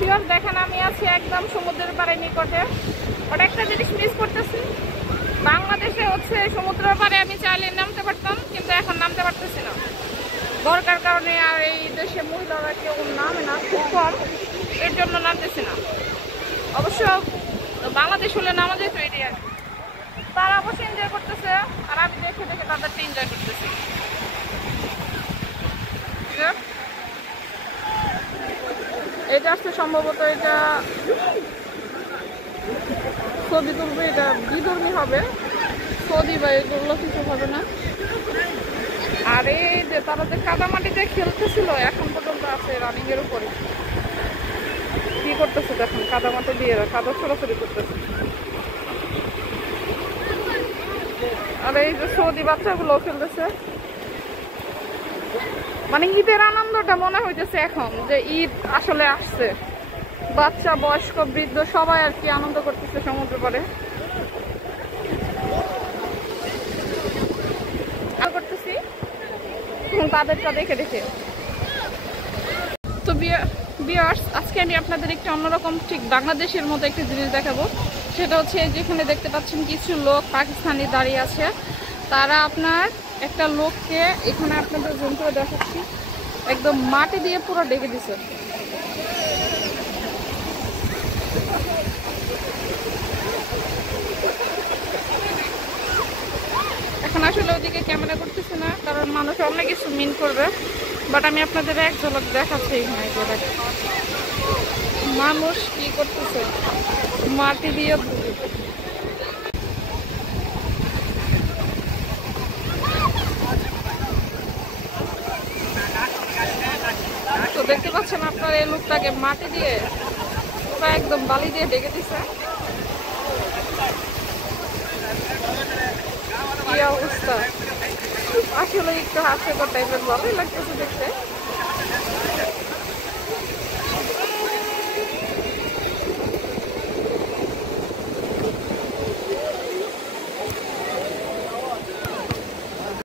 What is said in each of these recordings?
Viewers দেখেন আমি আছি একদম সমুদ্রের পাড়ে নিকটে। ওটা একটা জিনিস মিস করতেছি, বাংলাদেশে হচ্ছে সমুদ্রের পাড়ে আমি চাইলে নামতে পারতাম, কিন্তু এখন নামতে পারতেছি না দরকার কারণে। আর এই দেশে মহিলারা কেউ নামে না, খুব কম, এর জন্য নামতেছি না। অবশ্য বাংলাদেশ হলে নামা যেত এটি আর কি। তারা অবশ্যই এনজয় করতেছে আর আমি দেখে দেখে তাদেরটা এনজয় করতেছি। এটা আসছে সম্ভবত এটা ছবি তুলবে, এটা বিধর্মী হবে, সৌদি বা এগুলো কিছু হবে না। আর এই যে তারা যে কাদামাটিতে খেলতেছিল এখন পর্যন্ত আছে রানিং এর উপরে। কি করতেছে দেখুন, কাদামাটি দিয়ে কাদা ছোড়াছড়ি করতেছে। আর এই যে সৌদি বাচ্চাগুলো খেলতেছে, মানে ঈদের আনন্দটা মনে হইতেছে এখন যে ঈদ আসলে আসছে। বাচ্চা বয়স্ক বৃদ্ধ সবাই আর কি আনন্দ করতেছে সমুদ্র পাড়ে করতেছি তাদেরটা দেখে দেখে। তো ভিউয়ার্স আজকে আমি আপনাদের একটু অন্যরকম ঠিক বাংলাদেশের মতো একটা জিনিস দেখাবো। সেটা হচ্ছে যেখানে দেখতে পাচ্ছেন কিছু লোক পাকিস্তানি দাঁড়িয়ে আছে, তারা আপনার একটা লোককে এখানে আপনাদের জুম করে দেখাচ্ছি, একদম মাটি দিয়ে পুরো ঢেকে দিছে। এখন আসলে ওদিকে ক্যামেরা করতেছি না, কারণ মানুষ অনেক কিছু মিন করবে, বাট আমি আপনাদের এক ঝলক দেখাচ্ছি। এখানে মানুষ কি করতেছে মাটি দিয়ে। তো দেখতে পাচ্ছেন আপনার এই লোকটাকে মাটি দিয়ে পুরো একদম বালি দিয়ে ঢেকে দিছে। কি অবস্থা, আসলে একটু হাস্যকর টাইপের, ভালোই লাগতেছে দেখতে।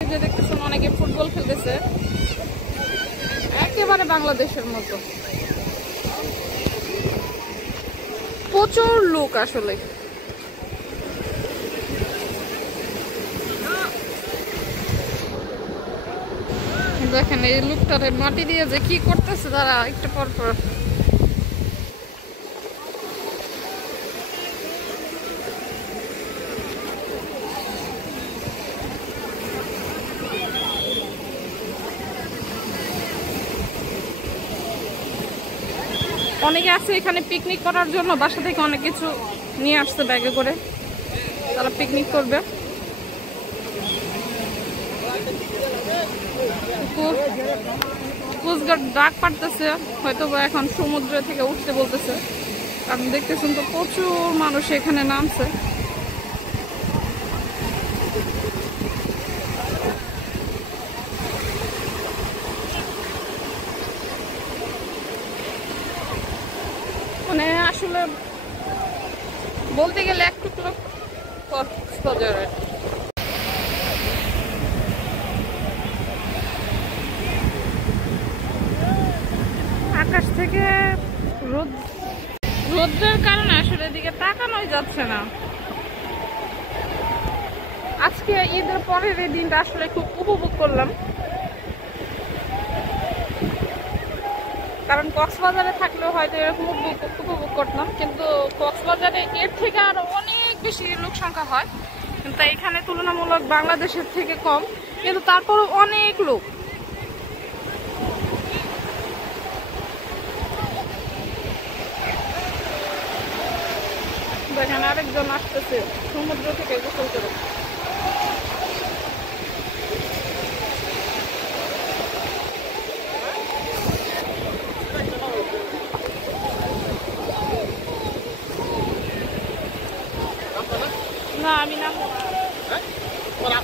যে দেখতেছেন অনেকে ফুটবল খেলতেছে একেবারে বাংলাদেশের মতো, প্রচুর লোক আসলে। দেখেন এই লোকটারে মাটি দিয়ে যে কি করতেছে তারা একটু পর পর। অনেকে আছে এখানে পিকনিক করার জন্য, বাসা থেকে অনেক কিছু নিয়ে আসছে ব্যাগে করে, তারা পিকনিক করবে। কোস্টগার্ড ডাক পাঠাতেছে, হয়তো বা এখন সমুদ্র থেকে উঠতে বলতেছে, কারণ দেখতেছেন তো প্রচুর মানুষ এখানে নামছে। মানে আসলে বলতে গেলে এক টুকরো কক্সবাজার। আকাশ থেকে রোদ্রের কারণে আসলে এদিকে তাকানোই যাচ্ছে না। আজকে ঈদের পরের এই দিনটা আসলে খুব উপভোগ করলাম, কারণ কক্সবাজারে থাকলেও হয়তো এরকম উপভোগ করতাম, কিন্তু কক্সবাজারে এর থেকে আরো অনেক বেশি লোক সংখ্যা হয়, কিন্তু এখানে তুলনামূলক বাংলাদেশের থেকে কম, কিন্তু তারপরও অনেক লোক। দেখেন আরেকজন আসতেছে সমুদ্র থেকে গোসল করে। না আমি নামবো না।